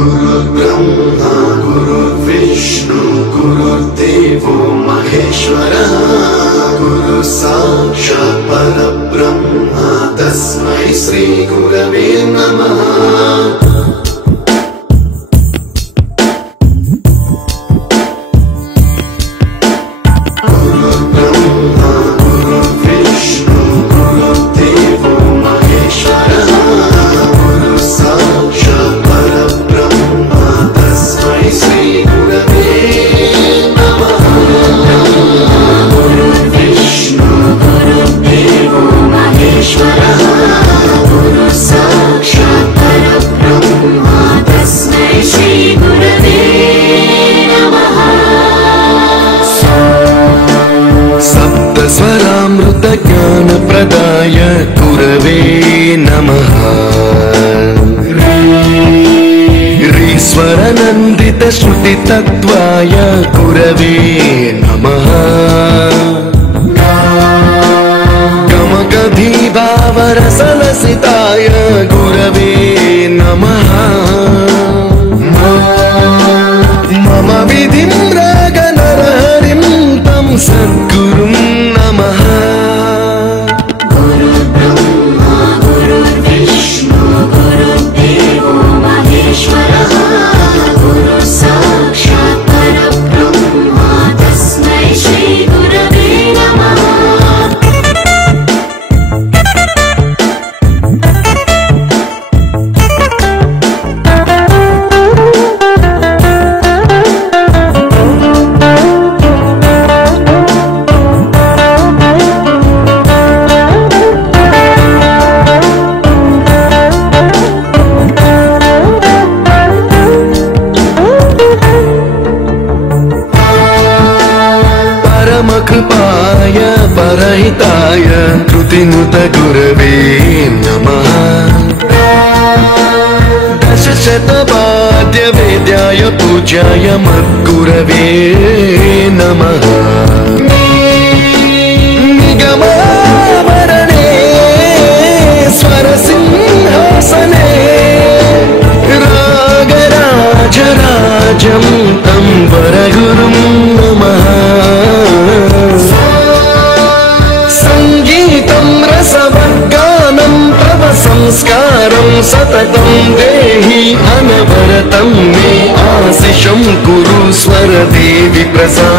गुरुर्ब्रह्मा गुरुर्विष्णु गुरुर्देवो महेश्वरः गुरु साक्षात् परब्रह्म तस्मै श्री गुरवे नमः। ज्ञानप्रदाय गुरवे नमः। ईश्वरनन्दित श्रुतितत्त्वाय गुरवे नमः। गमगधीभावरसलसिताय गुरवे नमः। मम विधिं रागनरहरिं तं सद्गुरुं नमः। कृपाय परहिताय कृतिनुत गुरवे नमः। दशशतवाद्यवेद्याय पूज्याय मद्गुरवे नमः। निगमावरणे स्वरसिंहासने रागराजराजं तं वरगुरुं नमः। रसवर्गानं तव संस्कारं सततं देहि अनवरतं मे आशिषं कुरु स्वरदेवि प्रसाद।